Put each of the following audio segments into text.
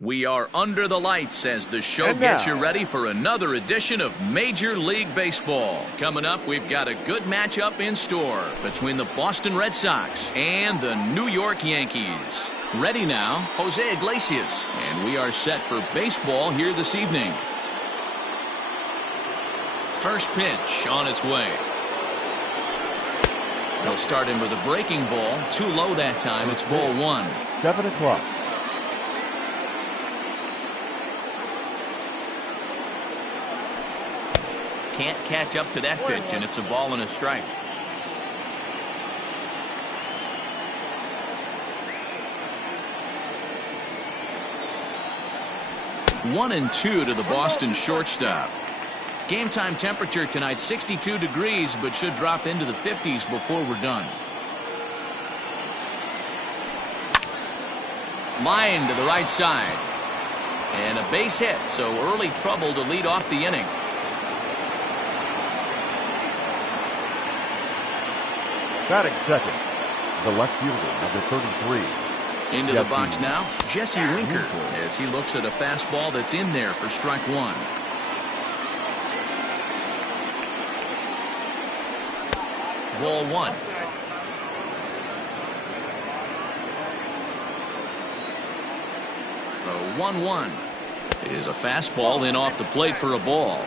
We are under the lights as the show gets you ready for another edition of Major League Baseball. Coming up, we've got a good matchup in store between the Boston Red Sox and the New York Yankees. Ready now, Jose Iglesias, and we are set for baseball here this evening. First pitch on its way. He'll start him with a breaking ball. Too low that time. It's ball one. 7 o'clock. Can't catch up to that pitch, and it's a ball and a strike. One and two to the Boston shortstop. Game time temperature tonight 62 degrees, but should drop into the 50s before we're done. Line to the right side. And a base hit, so early trouble to lead off the inning. Batting second, the left fielder, number 33. Into the box now, Jesse Winker, as he looks at a fastball that's in there for strike one. Ball one. The 1-1 is a fastball in off the plate for a ball.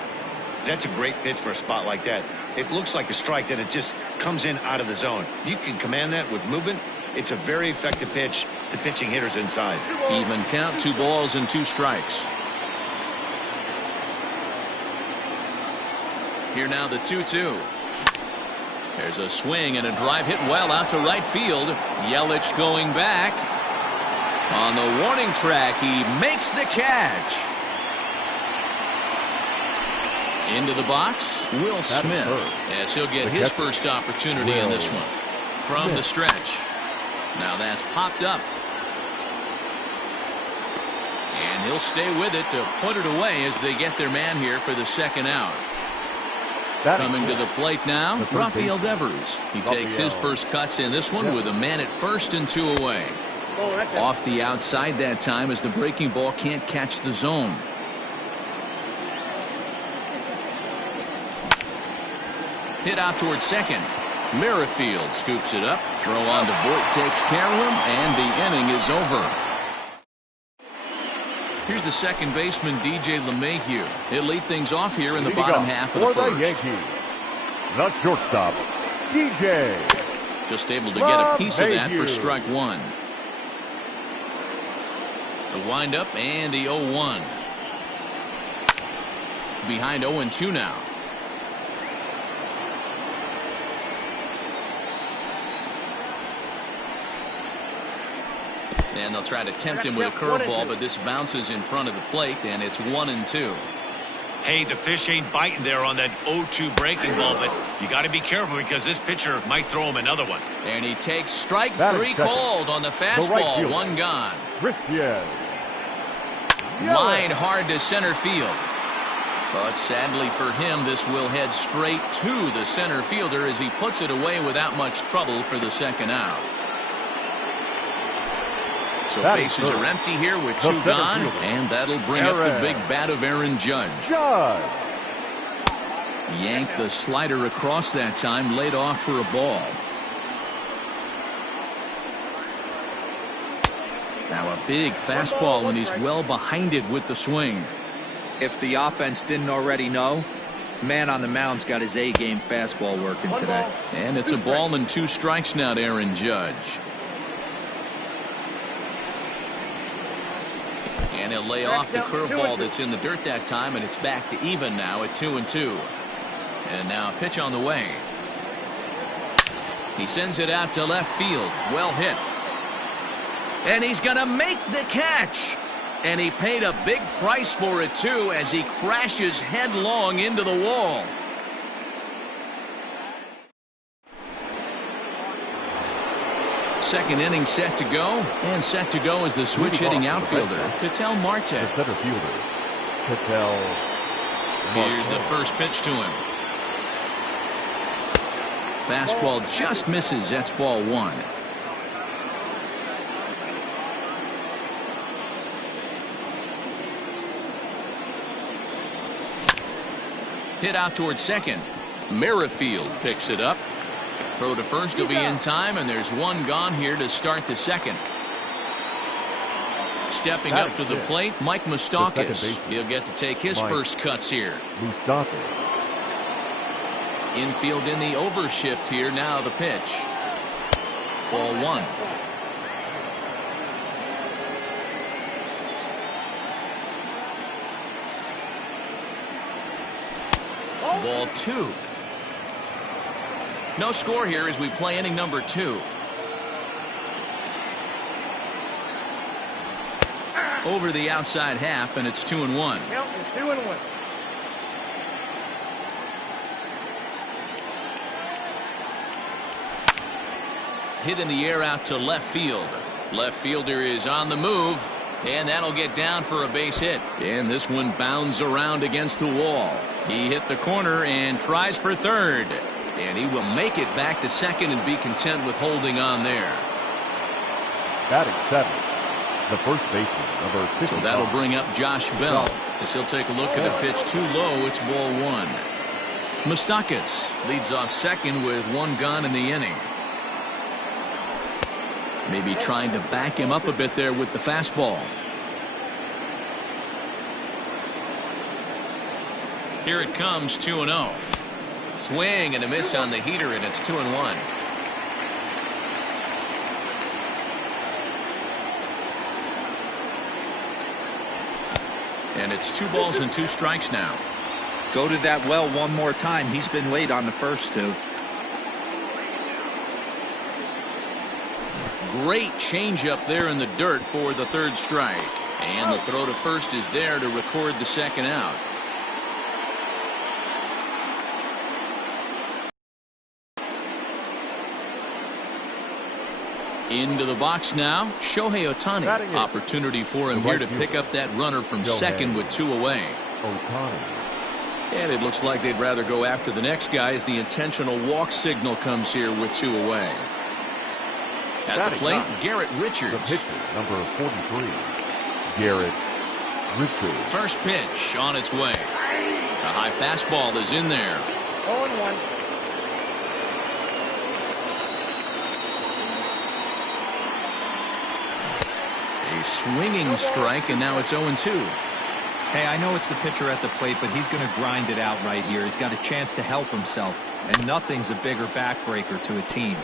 That's a great pitch for a spot like that. It looks like a strike, that it just comes in out of the zone. You can command that with movement. It's a very effective pitch to pitching hitters inside. Even count, 2 balls and 2 strikes. Here now the 2-2. There's a swing and a drive hit well out to right field. Yelich going back. On the warning track, he makes the catch. Into the box, Will Smith, as he'll get his first opportunity in this one. From the stretch. Now that's popped up. And he'll stay with it to put it away as they get their man here for the second out. Coming to the plate now, Rafael Devers. He takes his first cuts in this one with a man at first and 2 away. Off the outside that time as the breaking ball can't catch the zone. Hit out towards second. Merrifield scoops it up. Throw on to Voit, takes care of him, and the inning is over. Here's the second baseman, DJ LeMahieu. He'll lead things off here in the bottom half of the first. Yankees, the shortstop, DJ. Just able to get a piece of that for strike one. The windup and the 0-1. Behind 0-2 now. And they'll try to tempt him with a curveball, but this bounces in front of the plate, and it's 1-2. Hey, the fish ain't biting there on that 0-2 breaking ball, but you got to be careful because this pitcher might throw him another one. And he takes strike 3 called on the fastball. One gone. Line hard to center field. But sadly for him, this will head straight to the center fielder as he puts it away without much trouble for the second out. So bases are empty here with 2 gone, and that'll bring up the big bat of Aaron Judge. Yanked the slider across that time, laid off for a ball. Now a big fastball, and he's well behind it with the swing. If the offense didn't already know, man on the mound's got his A-game fastball working today. And it's a ball and 2 strikes now to Aaron Judge. And he'll lay off the curveball that's in the dirt that time, and it's back to even now at 2-2. And now a pitch on the way. He sends it out to left field. Well hit. And he's going to make the catch. And he paid a big price for it, too, as he crashes headlong into the wall. Second inning set to go, and set to go is the switch hitting outfielder, Ketel Marte. The center fielder, Ketel Marte. Here's the first pitch to him. Fastball just misses. That's ball 1. Hit out towards second. Merrifield picks it up. Throw to first will be in time, and there's one gone here to start the second. Stepping up to the plate, Mike Moustakas. He'll get to take his first cuts here. Infield in the overshift here. Now the pitch. Ball one. Ball two. No score here as we play inning number 2. Over the outside half, and it's 2-1. Yep, 2-1. Hit in the air out to left field. Left fielder is on the move, and that'll get down for a base hit. And this one bounds around against the wall. He hit the corner and tries for third. And he will make it back to second and be content with holding on there. Batting 7th, the first baseman, number 55. So that'll bring up Josh Bell. As he'll take a look at a pitch too low. It's ball one. Moustakas leads off second with one gone in the inning. Maybe trying to back him up a bit there with the fastball. Here it comes, 2-0. Swing and a miss on the heater, and it's 2-1. And it's 2 balls and 2 strikes now. Go to that well one more time. He's been late on the first 2. Great changeup there in the dirt for the third strike. And the throw to first is there to record the second out. Into the box now, Shohei Ohtani. Opportunity for him here to pick up that runner from second with 2 away. And it looks like they'd rather go after the next guy as the intentional walk signal comes here with 2 away. At the plate, Garrett Richards. The pitcher, number 43, Garrett Richards. First pitch on its way. The high fastball is in there. 0-1. A swinging strike, and now it's 0-2. Hey, I know it's the pitcher at the plate, but he's going to grind it out right here. He's got a chance to help himself, and nothing's a bigger backbreaker to a team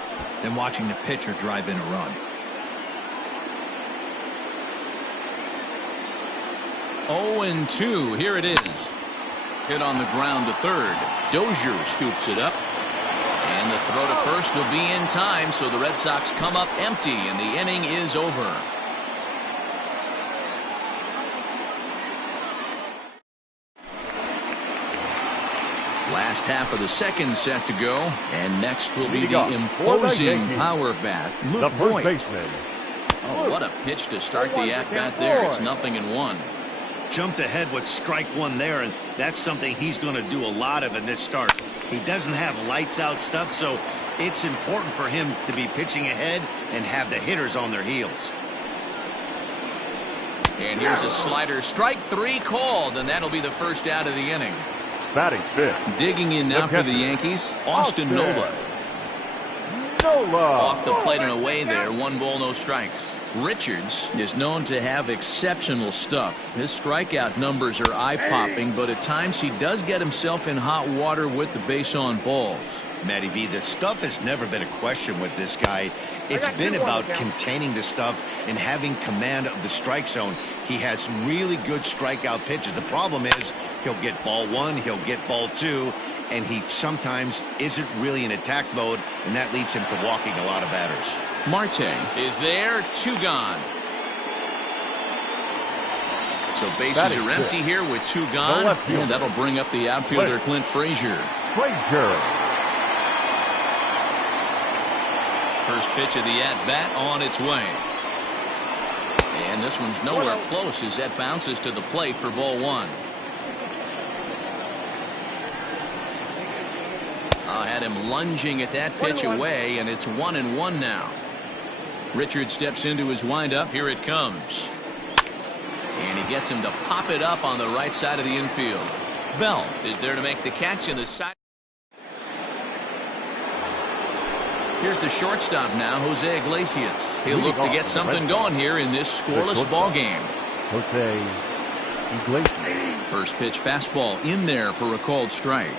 than watching the pitcher drive in a run. 0-2. Here it is. Hit on the ground to third. Dozier scoops it up. And the throw to first will be in time, so the Red Sox come up empty, and the inning is over. Last half of the second set to go, and next will be the imposing power bat, Luke Voigt. Oh, what a pitch to start the at-bat there. It's 0-1. Jumped ahead with strike one there, and that's something he's going to do a lot of in this start. He doesn't have lights out stuff, so it's important for him to be pitching ahead and have the hitters on their heels. And here's a slider. Strike 3 called, and that'll be the first out of the inning. Batting 5th. Digging in now for the Yankees, Austin Nola. Off the plate and away there. 1 ball, no strikes. Richards is known to have exceptional stuff. His strikeout numbers are eye-popping, but at times he does get himself in hot water with the base on balls. Matty V, the stuff has never been a question with this guy. It's been about containing the stuff and having command of the strike zone. He has really good strikeout pitches. The problem is he'll get ball 1, he'll get ball 2, and he sometimes isn't really in attack mode, and that leads him to walking a lot of batters. Marte is there, 2 gone. So bases are empty here with 2 gone, and that'll bring up the outfielder Clint Frazier. First pitch of the at-bat on its way. And this one's nowhere close as that bounces to the plate for ball 1. Had him lunging at that pitch away, and it's 1-1 now. Richard steps into his windup. Here it comes. And he gets him to pop it up on the right side of the infield. Bell is there to make the catch in the side. Here's the shortstop now, Jose Iglesias. He'll look to get something going here in this scoreless ball game. Jose Iglesias. First pitch fastball in there for a called strike.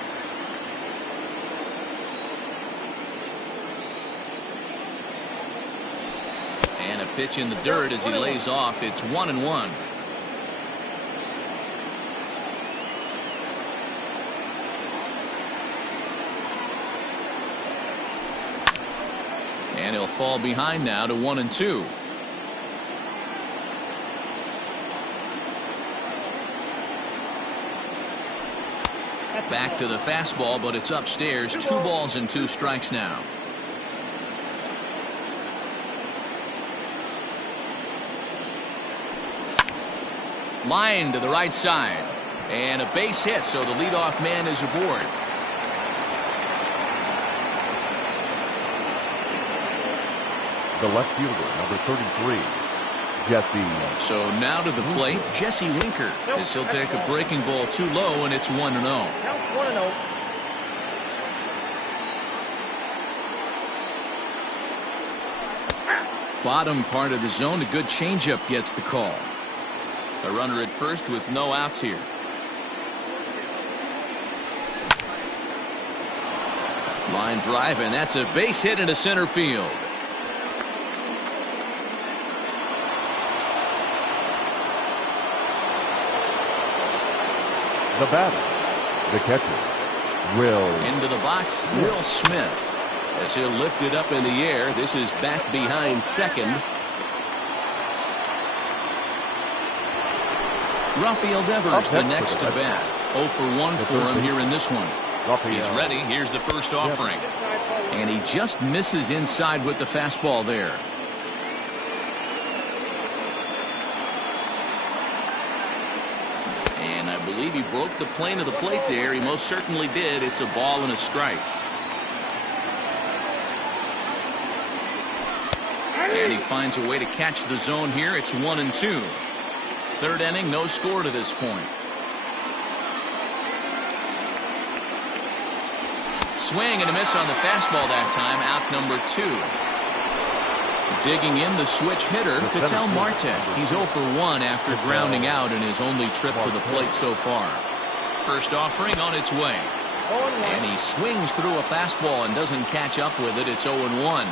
And a pitch in the dirt as he lays off. It's 1-1. And he'll fall behind now to 1-2. Back to the fastball, but it's upstairs. 2 balls and 2 strikes now. Line to the right side. And a base hit, so the leadoff man is aboard. The left fielder, number 33, Jesse. So now to the plate, Jesse Winker, as he'll take a breaking ball too low, and it's 1-0. Bottom part of the zone, a good changeup gets the call. A runner at first with no outs here. Line drive, and that's a base hit into center field. The batter, the catcher, Will. Into the box, Will Smith. As he'll lift it up in the air, this is back behind second. Rafael Devers the next to bat. 0 for 1 for him here in this one. He's ready. Here's the first offering. And he just misses inside with the fastball there. And I believe he broke the plane of the plate there. He most certainly did. It's a ball and a strike. And he finds a way to catch the zone here. It's 1-2. Third inning, no score to this point. Swing and a miss on the fastball that time. Out number 2. Digging in the switch hitter, Ketel Marte. He's 0 for 1 after grounding out in his only trip to the plate so far. First offering on its way. And he swings through a fastball and doesn't catch up with it. It's 0-1.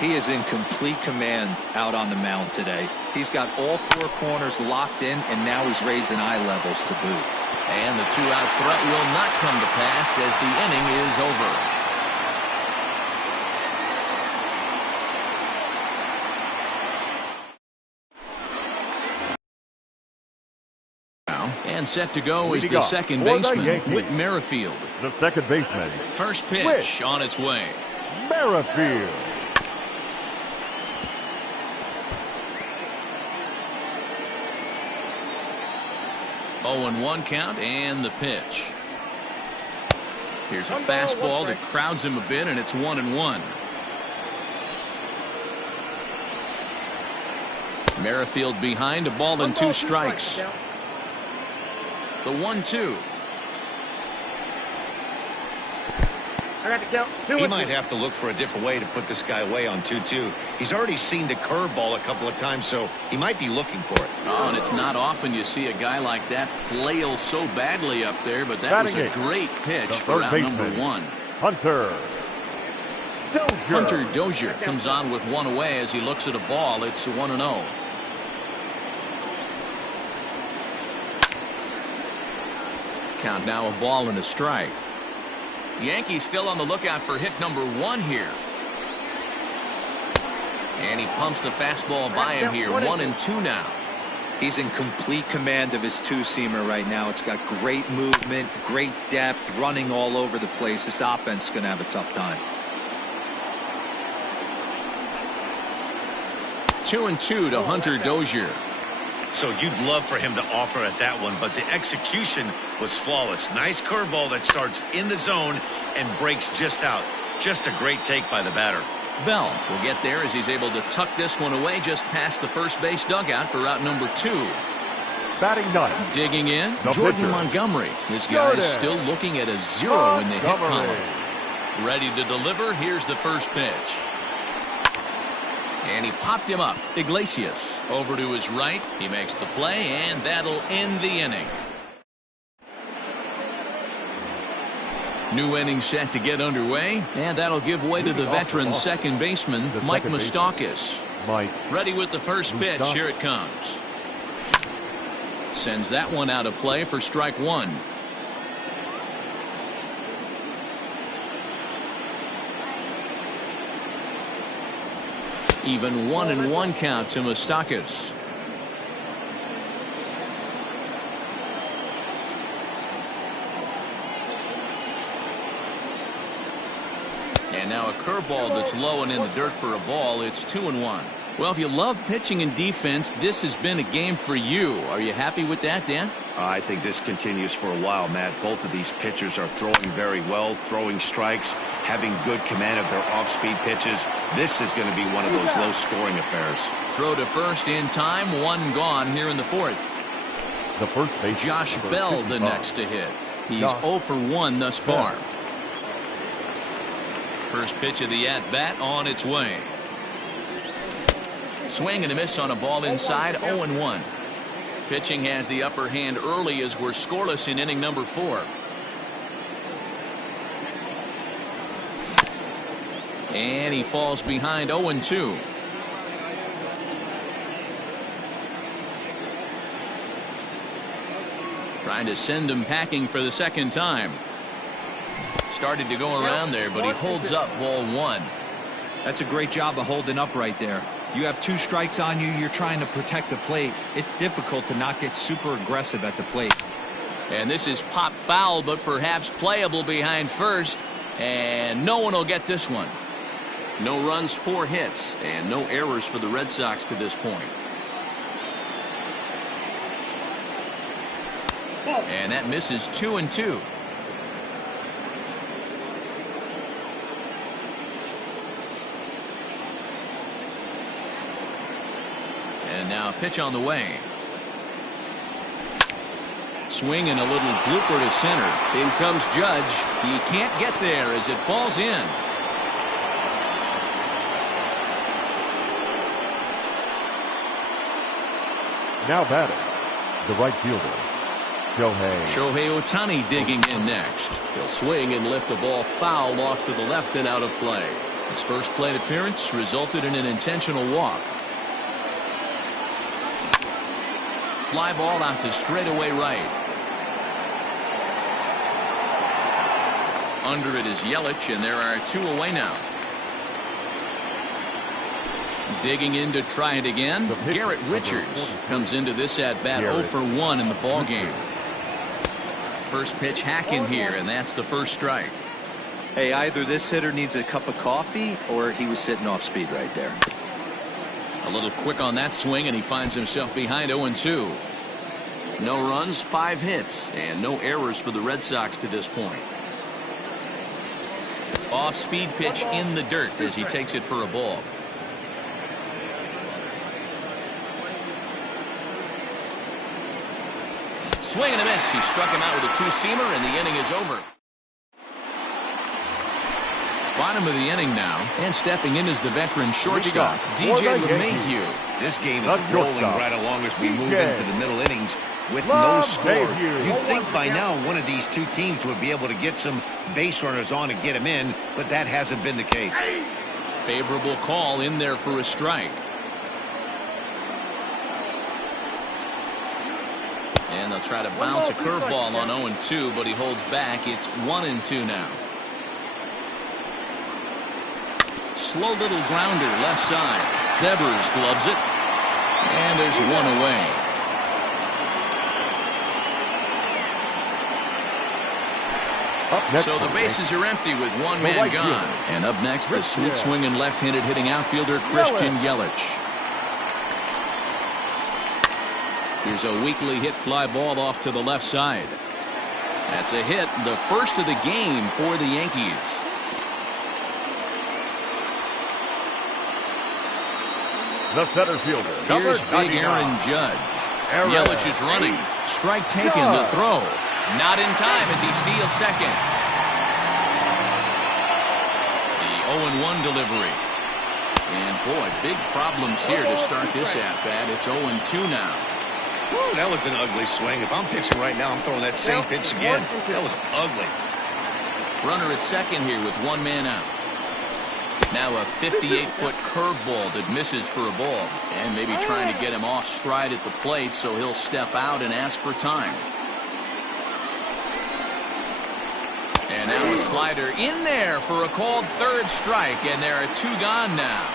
He is in complete command out on the mound today. He's got all 4 corners locked in, and now he's raising eye levels to boot. And the 2-out threat will not come to pass as the inning is over. And set to go is the second baseman, Whit Merrifield. The second baseman. First pitch on its way. Merrifield. 0-1 count and the pitch. Here's a fastball that crowds him a bit, and it's 1-1. Merrifield behind, a ball and 2 strikes. The 1-2. He might have to look for a different way to put this guy away on 2-2. He's already seen the curveball a couple of times, so he might be looking for it. Oh, and it's not often you see a guy like that flail so badly up there, but that was a great pitch for out number 1. Hunter Dozier comes on with 1 away as he looks at a ball. It's 1-0. Count now, a ball and a strike. Yankees still on the lookout for hit number 1 here. And he pumps the fastball by him here. 1-2 now. He's in complete command of his 2-seamer right now. It's got great movement, great depth, running all over the place. This offense is going to have a tough time. 2-2 to Hunter Dozier. So you'd love for him to offer at that one, but the execution was flawless. Nice curveball that starts in the zone and breaks just out. Just a great take by the batter. Bell will get there as he's able to tuck this one away just past the first base dugout for out number 2. Batting ninth. Digging in, The Jordan pitcher. Montgomery. This guy is still looking at a 0 in the hit column. Ready to deliver. Here's the first pitch. And he popped him up. Iglesias over to his right. He makes the play, and that'll end the inning. New inning set to get underway, and that'll give way to the veteran second baseman, Mike Moustakas. Ready with the first pitch. Here it comes. Sends that one out of play for strike one. Even 1-1 count to Moustakas. And now a curveball that's low and in the dirt for a ball. It's 2-1. Well, if you love pitching and defense, this has been a game for you. Are you happy with that, Dan? I think this continues for a while, Matt. Both of these pitchers are throwing very well, throwing strikes, having good command of their off-speed pitches. This is going to be one of those low-scoring affairs. Throw to first in time, one gone here in the fourth. The first base. Josh Bell the next to hit. He's 0 for 1 thus far. First pitch of the at-bat on its way. Swing and a miss on a ball inside, 0-1. Pitching has the upper hand early as we're scoreless in inning number 4. And he falls behind 0-2. Trying to send him packing for the second time. Started to go around there, but he holds up ball 1. That's a great job of holding up right there. You have 2 strikes on you. You're trying to protect the plate. It's difficult to not get super aggressive at the plate. And this is pop foul, but perhaps playable behind first. And no one will get this one. No runs, 4 hits, and no errors for the Red Sox to this point. And that misses 2-2. And now a pitch on the way. Swing and a little blooper to center. In comes Judge. He can't get there as it falls in. Now batting, the right fielder, Shohei Ohtani digging in next. He'll swing and lift the ball foul off to the left and out of play. His first plate appearance resulted in an intentional walk. Fly ball out to straightaway right. Under it is Yelich, and there are 2 away now. Digging in to try it again. Garrett Richards comes into this at bat 0 for 1 in the ball game. First pitch hacking here, and that's the first strike. Hey, either this hitter needs a cup of coffee or he was sitting off speed right there. A little quick on that swing, and he finds himself behind 0-2. No runs, 5 hits, and no errors for the Red Sox to this point. Off-speed pitch in the dirt as he takes it for a ball. Swing and a miss. He struck him out with a 2-seamer, and the inning is over. Bottom of the inning now, and stepping in is the veteran shortstop, DJ LeMahieu. This game is rolling right along as we move into the middle innings with no score. You'd think by now one of these 2 teams would be able to get some base runners on and get them in, but that hasn't been the case. Favorable call in there for a strike. And they'll try to bounce a curveball on 0-2, but he holds back. It's 1-2 now. Slow little grounder left side. Devers gloves it. And there's 1 away. So the bases are empty with 1 man gone. And up next, the sweet swinging left-handed hitting outfielder Christian Yelich. Here's a weakly hit fly ball off to the left side. That's a hit, the first of the game for the Yankees. The center fielder. Here's big Aaron Judge. Yelich is running. Strike taken. The throw. Not in time as he steals second. The 0-1 delivery. And boy, big problems here to start this at-bat. It's 0-2 now. Woo, that was an ugly swing. If I'm pitching right now, I'm throwing that same pitch again. That was ugly. Runner at second here with one man out. Now a 58-foot curveball that misses for a ball. And maybe trying to get him off stride at the plate, so he'll step out and ask for time. And now a slider in there for a called third strike, and there are two gone now.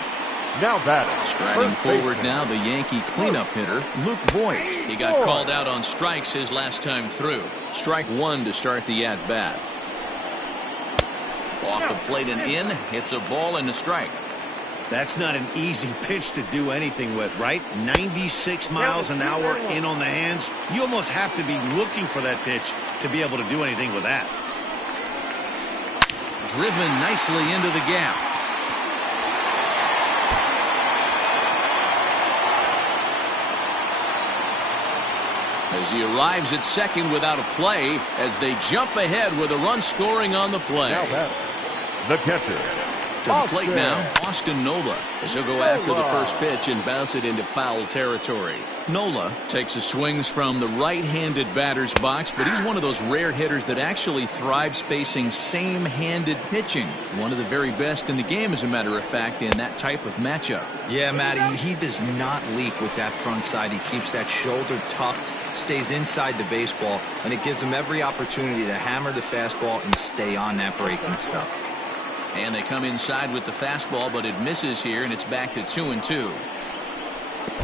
Now batting. Striding forward now, the Yankee cleanup hitter, Luke Voigt. He got called out on strikes his last time through. Strike one to start the at-bat. Off the plate and in, hits a ball and a strike. That's not an easy pitch to do anything with, right? 96 miles an hour in on the hands. You almost have to be looking for that pitch to be able to do anything with that. Driven nicely into the gap. As he arrives at second without a play, as they jump ahead with a run scoring on the play. Now batting. The catcher. To the plate now, Austin Nola, as he'll go after the first pitch and bounce it into foul territory. Nola takes his swings from the right-handed batter's box, but he's one of those rare hitters that actually thrives facing same-handed pitching. One of the very best in the game, as a matter of fact, in that type of matchup. Yeah, Matty, he does not leak with that front side. He keeps that shoulder tucked, stays inside the baseball, and it gives him every opportunity to hammer the fastball and stay on that breaking stuff. And they come inside with the fastball, but it misses here, and it's back to 2-2.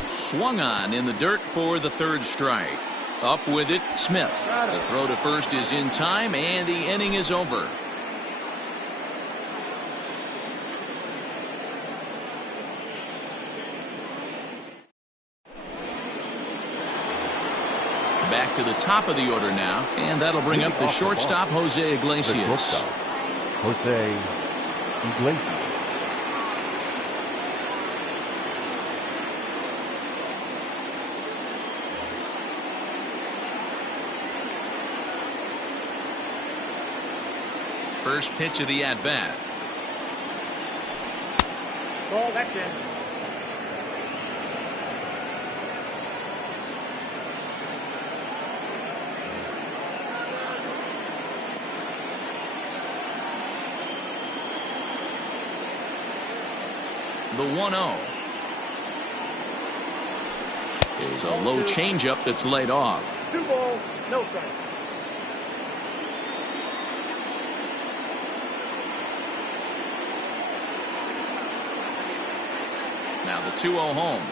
Swung on in the dirt for the third strike. Up with it, Smith. The throw to first is in time, and the inning is over. Back to the top of the order now, and that'll bring up the shortstop, Jose Iglesias. Jose Iglesias. First pitch of the at-bat. Ball, that's in. The 1-0 is a low changeup that's laid off. 2 balls, no strike. Now the 2-0 home.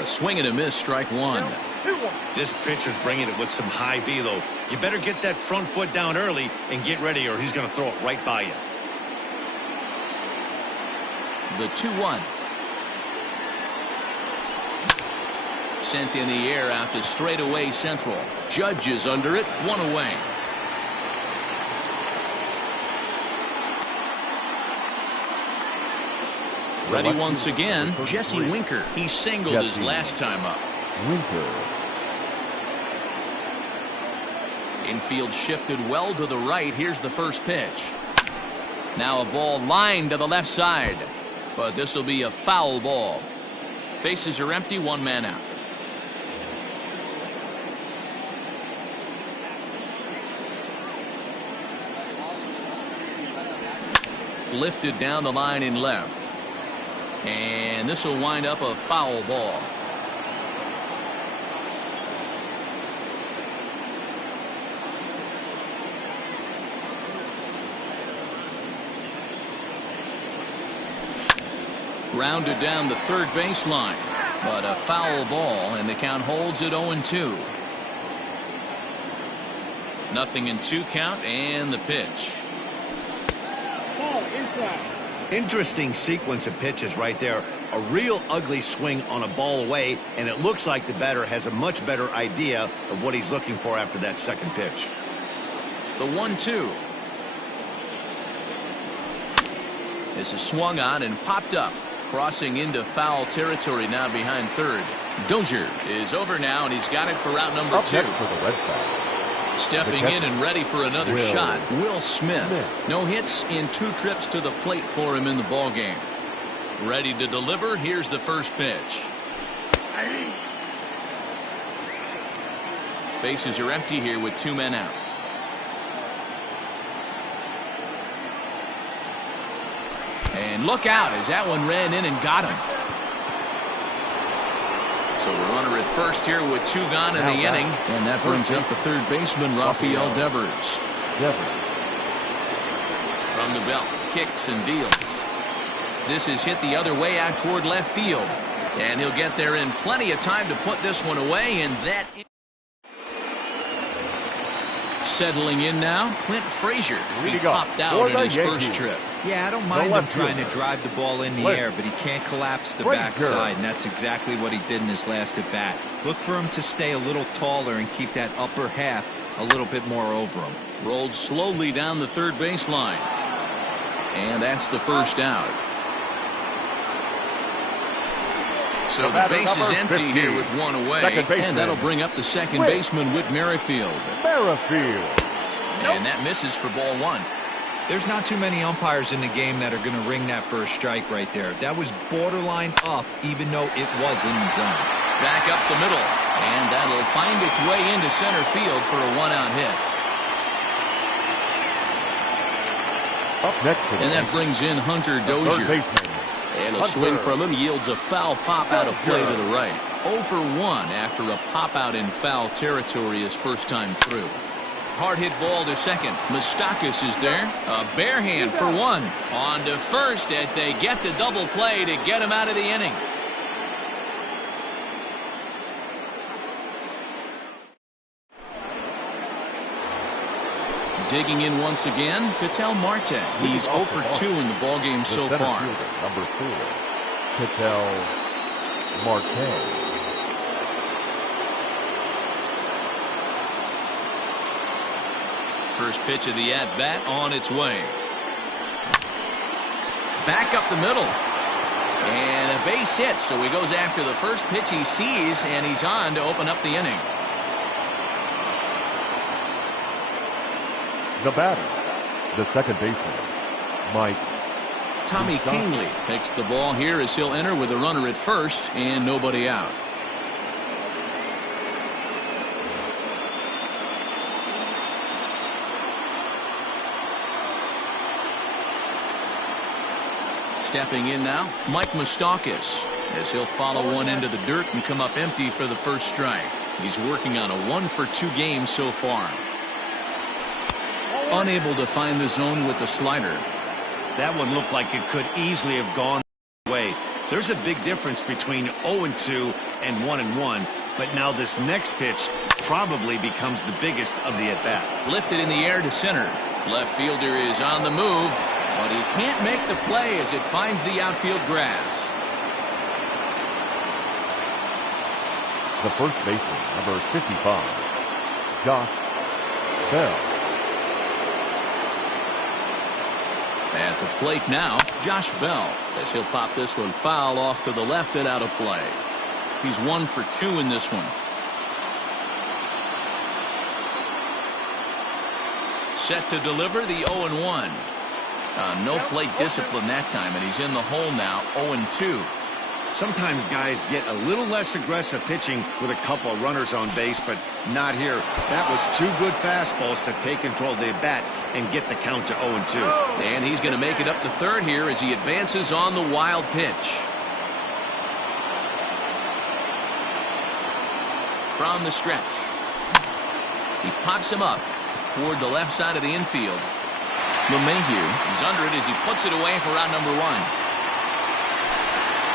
A swing and a miss, strike one. 2-1. This pitcher's bringing it with some high velo. You better get that front foot down early and get ready, or he's going to throw it right by you. The 2-1. Sent in the air out to straightaway central. Judge is under it, one away. Ready once again, Jesse Winker. He singled his last time up. Winker. Infield shifted well to the right. Here's the first pitch. Now a ball lined to the left side. But this will be a foul ball. Bases are empty, one man out. Lifted down the line in left. And this will wind up a foul ball. Grounded down the third baseline, but a foul ball, and the count holds at 0-2. Nothing in 2 count, and the pitch. Ball inside. Interesting sequence of pitches right there. A real ugly swing on a ball away, and it looks like the batter has a much better idea of what he's looking for after that second pitch. The 1-2. This is swung on and popped up. crossing into foul territory now behind third. Dozier is over now, and he's got it for route number 2. Next for the Red Sox. Stepping in and ready for another shot, Will Smith. No hits in 2 trips to the plate for him in the ballgame. Ready to deliver. Here's the first pitch. Bases are empty here with 2 men out. And look out as that one ran in and got him. So the runner at first here with 2 gone in the inning. And that brings up the third baseman, Rafael Devers. From the belt, kicks and deals. This is hit the other way out toward left field. And he'll get there in plenty of time to put this one away. And that settling in now, Clint Frazier. He popped out in his first trip. Yeah, I don't mind him trying to drive the ball in the air, but he can't collapse the backside, and that's exactly what he did in his last at bat. Look for him to stay a little taller and keep that upper half a little bit more over him. Rolled slowly down the third baseline. And that's the first out. So the base is empty here with 1 away, and that'll bring up the second baseman, Whit Merrifield. And that misses for ball 1. There's not too many umpires in the game that are going to ring that first strike right there. That was borderline up, even though it was in the zone. Back up the middle, and that'll find its way into center field for a 1-out hit. Up next, and that brings in Hunter Dozier. And a swing from him yields a foul pop out of play to the right. 0 for 1 after a pop out in foul territory his first time through. Hard hit ball to second. Moustakas is there. A bare hand for 1. On to first as they get the double play to get him out of the inning. Digging in once again, Ketel Marte. He's 0 for 2 in the ballgame so far. Number 4, Ketel Marte. First pitch of the at-bat on its way. Back up the middle. And a base hit, so he goes after the first pitch he sees, and he's on to open up the inning. The batter, the second baseman, Mike. Tommy Kingley takes the ball here as he'll enter with a runner at first and nobody out. Stepping in now, Mike Moustakas, as he'll follow one into the dirt and come up empty for the first strike. He's working on a 1 for 2 game so far. Unable to find the zone with the slider. That one looked like it could easily have gone away. There's a big difference between 0-2 and 1-1, but now this next pitch probably becomes the biggest of the at-bat. Lifted in the air to center. Left fielder is on the move, but he can't make the play as it finds the outfield grass. The first baseman, number 55, Josh Bell. At the plate now, Josh Bell, as he'll pop this one foul off to the left and out of play. He's 1 for 2 in this one. Set to deliver the 0-1. No plate discipline that time, and he's in the hole now, 0-2. Sometimes guys get a little less aggressive pitching with a couple of runners on base, but not here. That was 2 good fastballs to take control of the bat and get the count to 0-2. And he's going to make it up to third here as he advances on the wild pitch. From the stretch. He pops him up toward the left side of the infield. LeMahieu is under it as he puts it away for round number 1.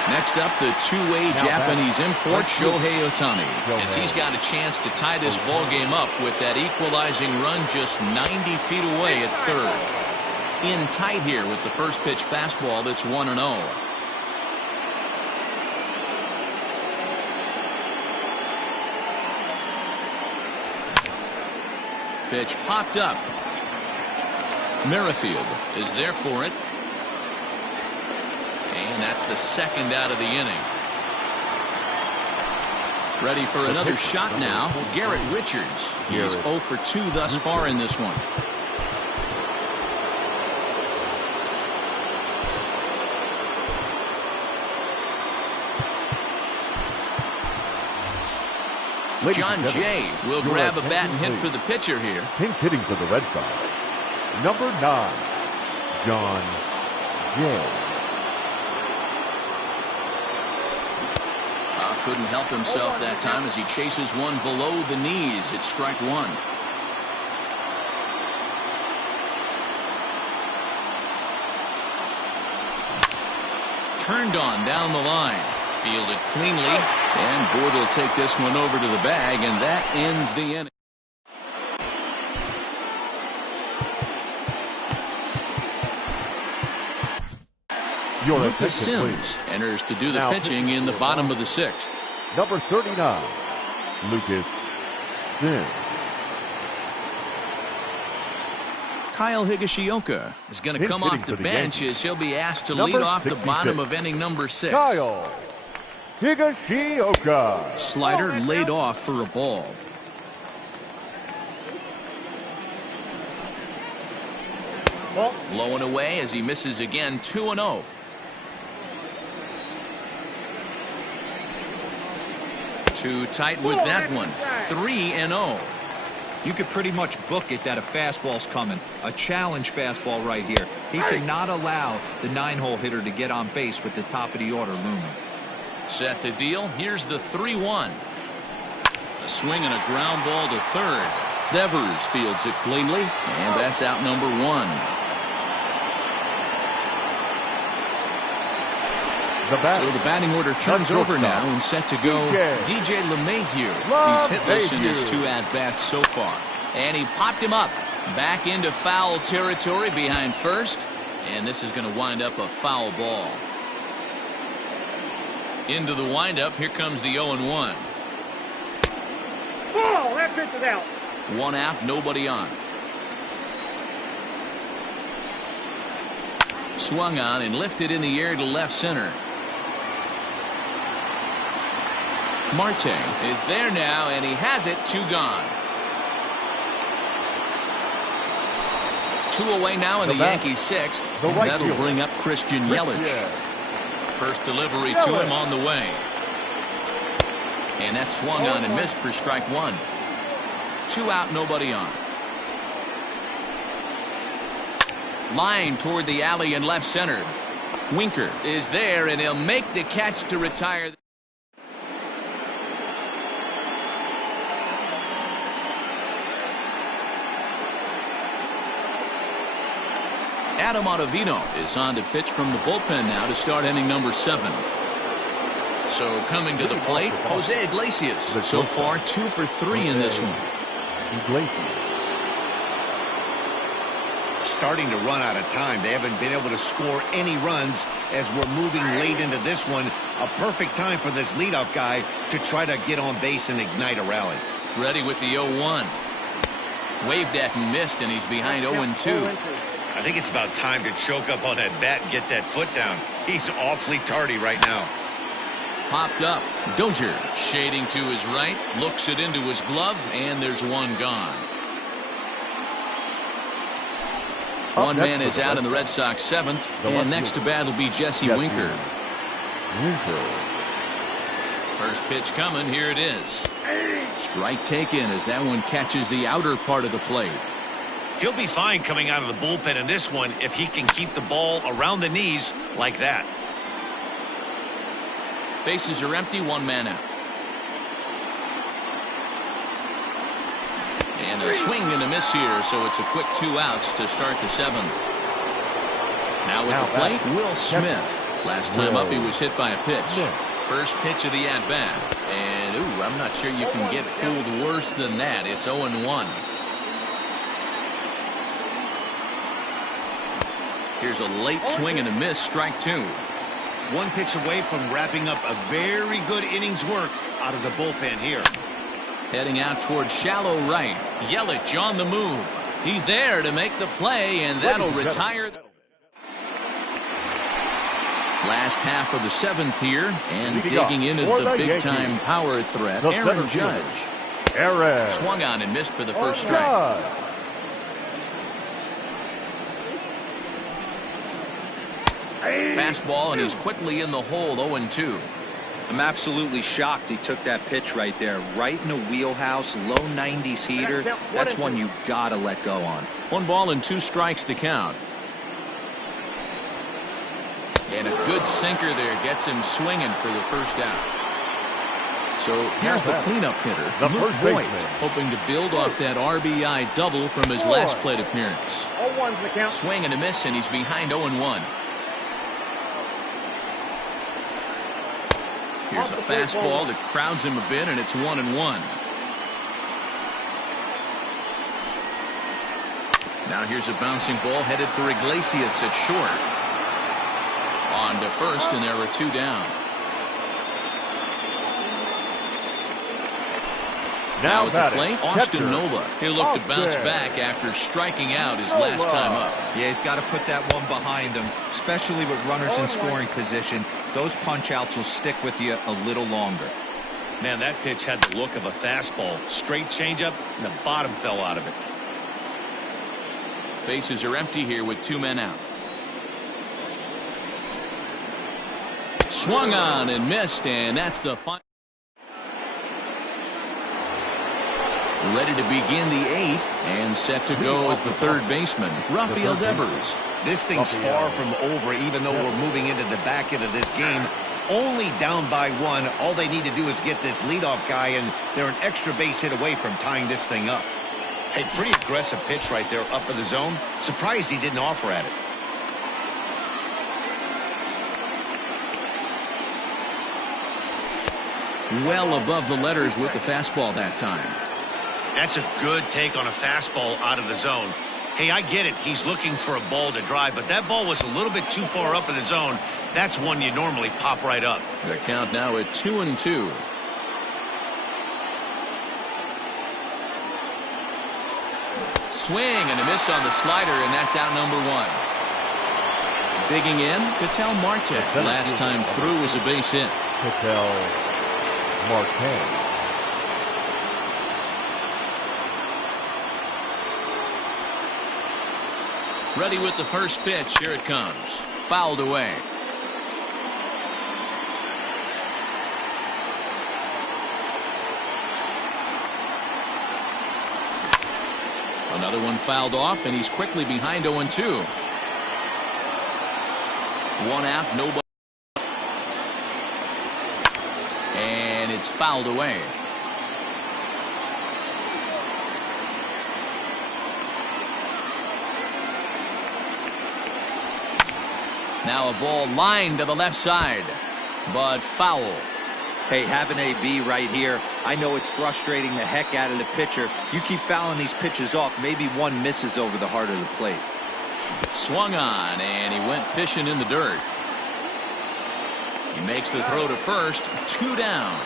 Next up, the two-way Japanese import, Shohei Ohtani, as he's got a chance to tie this ball game up with that equalizing run just 90 feet away at third. In tight here with the first pitch fastball that's 1-0. Pitch popped up. Merrifield is there for it. And that's the second out of the inning. Ready for another shot now, Garrett Richards. He's 0 for 2 thus far in this one. John Jay will grab a bat and hit for the pitcher here. Pinch hitting for the Red Sox. Number 9, John Jay. Couldn't help himself that time as he chases one below the knees. It's strike one. Turned on down the line. Fielded cleanly. And Boyd will take this one over to the bag, and that ends the inning. Lucas Sims enters to do the pitching in the bottom of the 6th. Number 39, Lucas Sims. Kyle Higashioka is going to come off the bench as he'll be asked to lead off the bottom of inning number 6. Kyle Higashioka. Slider laid off for a ball. Low and away as he misses again, 2-0. Too tight with that one. 3-0. You could pretty much book it that a fastball's coming. A challenge fastball right here. He cannot allow the 9-hole hitter to get on base with the top of the order looming. Set to deal. Here's the 3-1. A swing and a ground ball to third. Devers fields it cleanly, and that's out number 1. So the batting order turns over now and set to go DJ LeMahieu. He's hitless in his 2 at-bats so far. And he popped him up. Back into foul territory behind first. And this is going to wind up a foul ball. Into the windup. Here comes the 0-1. Ball, that pitch is out. 1 out, nobody on. Swung on and lifted in the air to left center. Marte is there now, and he has it. 2 gone. 2 away now in the Yankees 6th. That'll bring up Christian Yelich. First delivery to him on the way. And that swung on and missed for strike 1. 2 out, nobody on. Line toward the alley in left center. Winker is there, and he'll make the catch to retire. Adam Ottavino is on to pitch from the bullpen now to start inning number 7. So coming to the plate, Jose Iglesias. So far 2 for 3 in this one. Starting to run out of time. They haven't been able to score any runs as we're moving late into this one. A perfect time for this leadoff guy to try to get on base and ignite a rally. Ready with the 0-1. Waved at and missed, and he's behind 0-2. I think it's about time to choke up on that bat and get that foot down. He's awfully tardy right now. Popped up. Dozier shading to his right. Looks it into his glove, and there's 1 gone. One man is out in the Red Sox 7th. And next to bat will be Jesse Winker. First pitch coming. Here it is. Strike taken as that one catches the outer part of the plate. He'll be fine coming out of the bullpen in this one if he can keep the ball around the knees like that. Bases are empty, 1 man out. And a swing and a miss here, so it's a quick 2 outs to start the 7th. Now with the plate, Will Smith. Last time up he was hit by a pitch. First pitch of the at-bat. And, ooh, I'm not sure you can get fooled worse than that. It's 0-1. Here's a late swing and a miss, strike 2. 1 pitch away from wrapping up a very good innings work out of the bullpen here. Heading out towards shallow right. Yelich on the move. He's there to make the play, and that'll retire. Last half of the 7th here, and Leading digging in is for the the big-time Yankees, power threat, the Aaron center Judge. fielder, Aaron. Swung on and missed for the first strike. Judge. Fastball, and he's quickly in the hole, 0-2. I'm absolutely shocked he took that pitch right there. Right in the wheelhouse, low 90s heater. That's one you gotta let go on. 1 ball and 2 strikes to count. And a good sinker there gets him swinging for the first out. So here's the cleanup hitter, The Luke first Voigt, baseman. hoping to build off that RBI double from his last plate appearance. 0-1's the count. Swing and a miss, and he's behind 0-1. Here's a fastball that crowds him a bit, and it's 1-1. Now here's a bouncing ball headed for Iglesias at short. On to first, and there are 2 down. Now at the plate, Austin Nola. He'll look to bounce back after striking out his last time up. Yeah, he's got to put that one behind him, especially with runners in scoring position. Those punch-outs will stick with you a little longer. Man, that pitch had the look of a fastball. Straight changeup, and the bottom fell out of it. Bases are empty here with 2 men out. Swung on and missed, and that's the final. Ready to begin the 8th, and set to go as the third baseman, Rafael Devers. This thing's far from over, even though we're moving into the back end of this game. Only down by 1. All they need to do is get this leadoff guy, and they're an extra base hit away from tying this thing up. Hey, pretty aggressive pitch right there up in the zone. Surprised he didn't offer at it. Well above the letters with the fastball that time. That's a good take on a fastball out of the zone. Hey, I get it. He's looking for a ball to drive, but that ball was a little bit too far up in the zone. That's one you normally pop right up. The count now at 2-2. Swing and a miss on the slider, and that's out number 1. Digging in, Ketel Marte. Last time through was a base hit. Ketel Marte. Ready with the first pitch. Here it comes. Fouled away. Another one fouled off, and he's quickly behind 0-2. 1 out, nobody. And it's fouled away. Now a ball lined to the left side, but foul. Hey, have an AB right here. I know it's frustrating the heck out of the pitcher. You keep fouling these pitches off, maybe one misses over the heart of the plate. Swung on, and he went fishing in the dirt. He makes the throw to first, 2 down.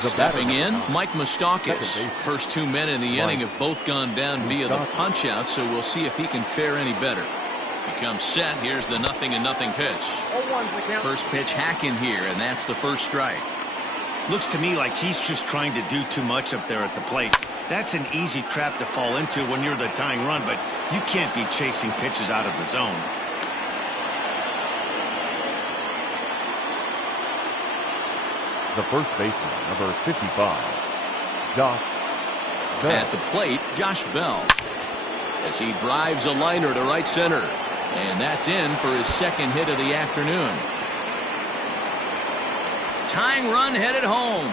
Stepping in, Mike Moustakas. First 2 men in the inning have both gone down via the punch-out, so we'll see if he can fare any better. He comes set. Here's the 0-0 pitch. 0-1's the count. First pitch hacking here, and that's the first strike. Looks to me like he's just trying to do too much up there at the plate. That's an easy trap to fall into when you're the tying run, but you can't be chasing pitches out of the zone. The first baseman, number 55, Josh Bell. At the plate, Josh Bell. As he drives a liner to right center. And that's in for his second hit of the afternoon. Tying run headed home.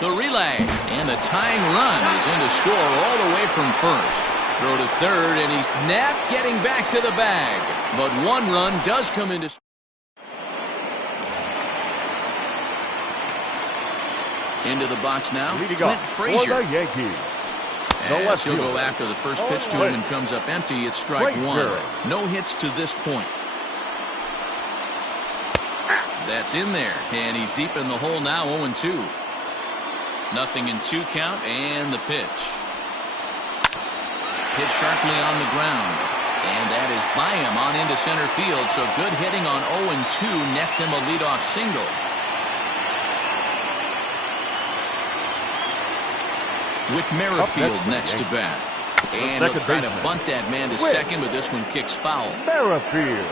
The relay. And the tying run is in to score all the way from first. Throw to third, and he's getting back to the bag. But 1 run does come into. Into the box now, Clint Frazier. For the Yankees. As he'll go after the first pitch to him and comes up empty. It's strike 1. No hits to this point. That's in there, and he's deep in the hole now, 0-2. 0-2 count, and the pitch. Hit sharply on the ground. And that is by him on into center field. So good hitting on 0-2 nets him a leadoff single. With Merrifield next to bat. And he'll try to bunt that man to second, but this one kicks foul. Merrifield.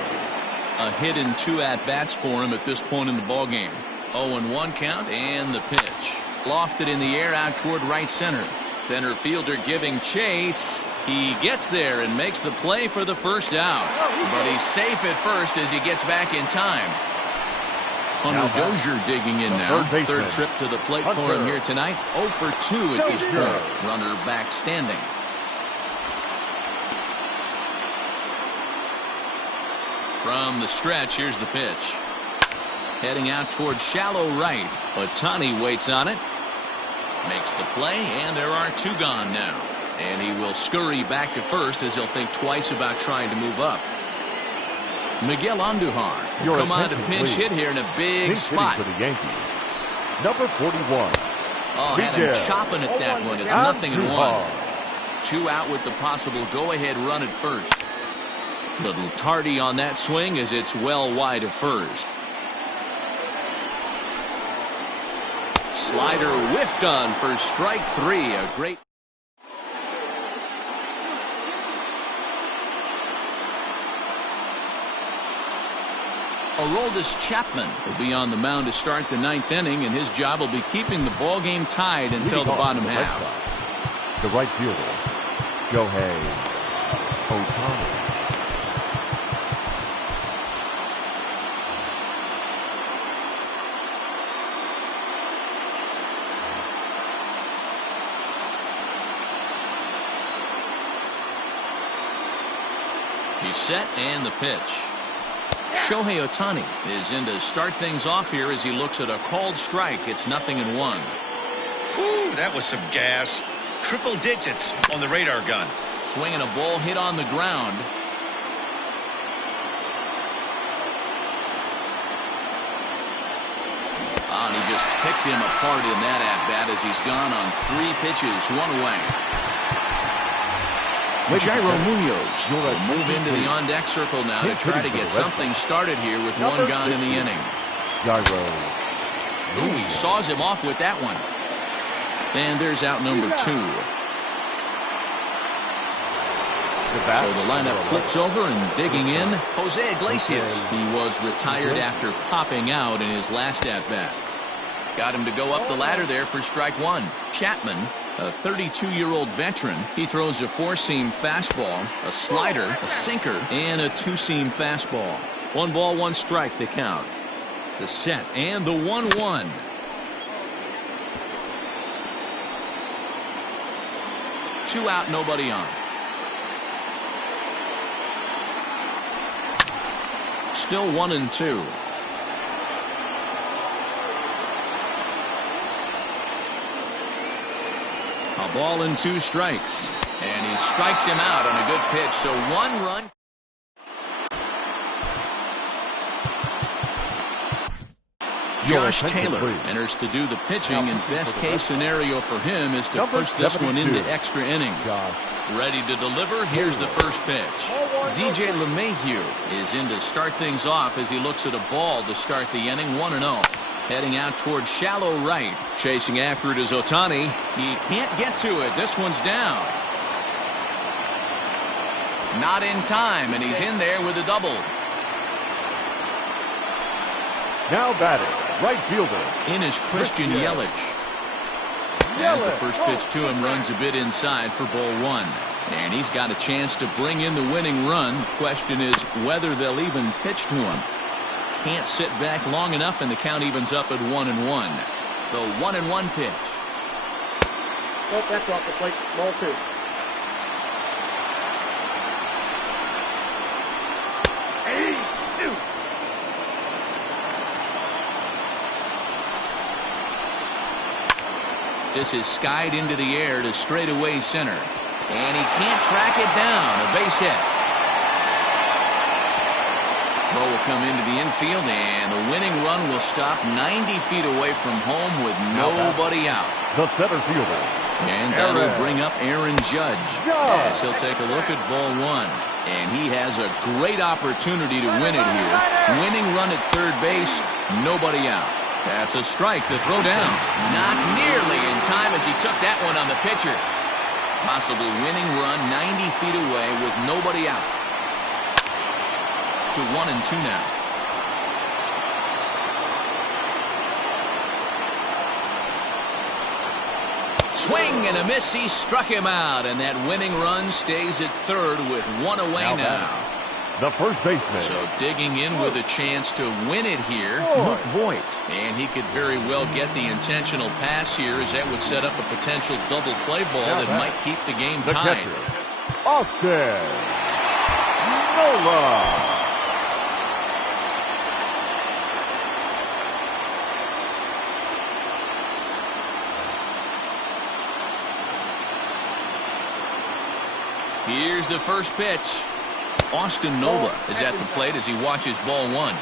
A hit and 2 at-bats for him at this point in the ballgame. 0-1 count and the pitch. Lofted in the air out toward right center. Center fielder giving chase. He gets there and makes the play for the first out. But he's safe at first as he gets back in time. Hunter Dozier digging in now. Third trip to the plate for him here tonight. 0 for 2 at this point. Runner back standing. From the stretch, here's the pitch. Heading out towards shallow right. Ohtani waits on it. Makes the play, and there are 2 gone now. And he will scurry back to first as he'll think twice about trying to move up. Miguel Andujar will come on to pinch hit here in a big spot. For the Yankees. Number 41. Oh, had him chopping at that one. It's 0-1. 2 out with the possible go-ahead run at first. Little tardy on that swing as it's well wide of first. Slider whiffed on for strike 3. A great. Aroldis Chapman will be on the mound to start the 9th inning, and his job will be keeping the ball game tied until the bottom half. The right fielder, Shohei Ohtani. He's set and the pitch. Shohei Ohtani is in to start things off here as he looks at a called strike. It's 0-1. Ooh, that was some gas. Triple digits on the radar gun. Swinging a ball hit on the ground. And he just picked him apart in that at-bat as he's gone on 3 pitches, 1 away. Jairo Munoz will move into the on-deck circle now to try to get something started here with 1 gone in the inning. Jairo. Ooh, he saws him off with that one. And there's out number 2. So the lineup flips over and digging in. Jose Iglesias. He was retired after popping out in his last at-bat. Got him to go up the ladder there for strike 1. Chapman, a 32-year-old veteran. He throws a 4-seam fastball, a slider, a sinker, and a 2-seam fastball. 1 ball, 1 strike, the count. The set and the 1-1. Two out, nobody on. Still 1-2. A ball and 2 strikes. And he strikes him out on a good pitch. So 1 run. Josh Taylor enters to do the pitching, and best case scenario for him is to push this one into extra innings. Ready to deliver. Here's the first pitch. DJ LeMahieu is in to start things off as he looks at a ball to start the inning. 1-0. Heading out towards shallow right. Chasing after it is Ohtani. He can't get to it. This one's down. Not in time, and he's in there with a double. Now batting, right fielder. In is Christian Yelich. As the first pitch to him runs a bit inside for ball 1. And he's got a chance to bring in the winning run. Question is whether they'll even pitch to him. Can't sit back long enough, and the count evens up at 1-1. The 1-1 pitch. That's off the plate. Ball 2. This is skied into the air to straightaway center. And he can't track it down. A base hit. Throw will come into the infield, and the winning run will stop 90 feet away from home with nobody out. The center fielder. And that'll bring up Aaron Judge. As he'll take a look at ball 1. And he has a great opportunity to win it here. Winning run at third base, nobody out. That's a strike to throw down. Not nearly in time as he took that one on the pitcher. Possible winning run 90 feet away with nobody out. To 1-2 now. Swing and a miss. He struck him out, and that winning run stays at third with one away now. The first baseman. So digging in with a chance to win it here, Luke Voigt. And he could very well get the intentional pass here, as that would set up a potential double play ball that might keep the game tied. Austin Nola. Here's the first pitch. Austin Nola is at the plate as he watches ball one.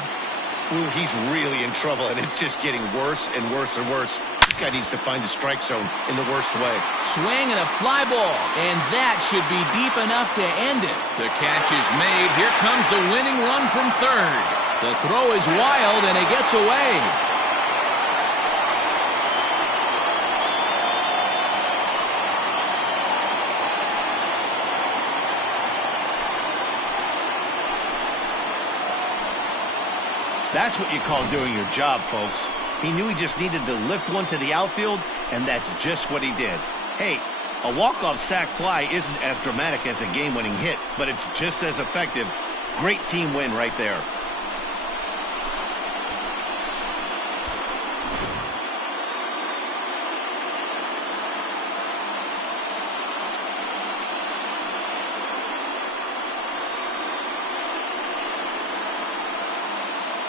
Ooh, he's really in trouble, and it's just getting worse and worse and worse. This guy needs to find a strike zone in the worst way. Swing and a fly ball, and that should be deep enough to end it. The catch is made. Here comes the winning run from third. The throw is wild, and it gets away. That's what you call doing your job, folks. He knew he just needed to lift one to the outfield, and that's just what he did. Hey, a walk-off sac fly isn't as dramatic as a game-winning hit, but it's just as effective. Great team win right there.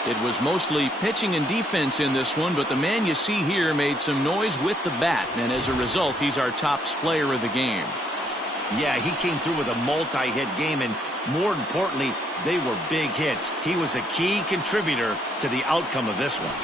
It was mostly pitching and defense in this one, but the man you see here made some noise with the bat, and as a result, he's our top player of the game. Yeah, he came through with a multi-hit game, and more importantly, they were big hits. He was a key contributor to the outcome of this one.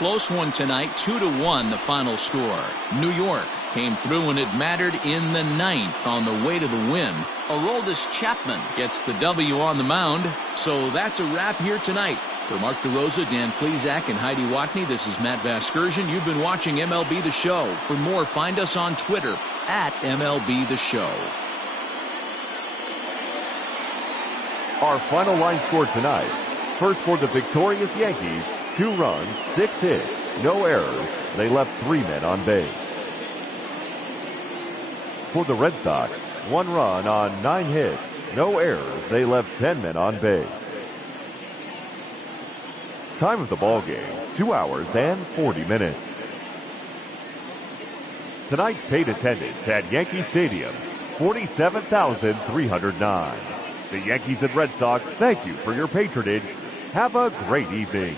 Close one tonight, 2-1 the final score. New York came through when it mattered in the ninth on the way to the win. Aroldis Chapman gets the W on the mound. So that's a wrap here tonight. For Mark DeRosa, Dan Plesac, and Heidi Watney, this is Matt Vasgersian. You've been watching MLB The Show. For more, find us on Twitter at MLB The Show. Our final line score tonight. First for the victorious Yankees, 2 runs, 6 hits, no errors. They left 3 men on base. For the Red Sox, 1 run on 9 hits, no errors. They left 10 men on base. Time of the ball game, 2 hours and 40 minutes. Tonight's paid attendance at Yankee Stadium, 47,309. The Yankees and Red Sox thank you for your patronage. Have a great evening.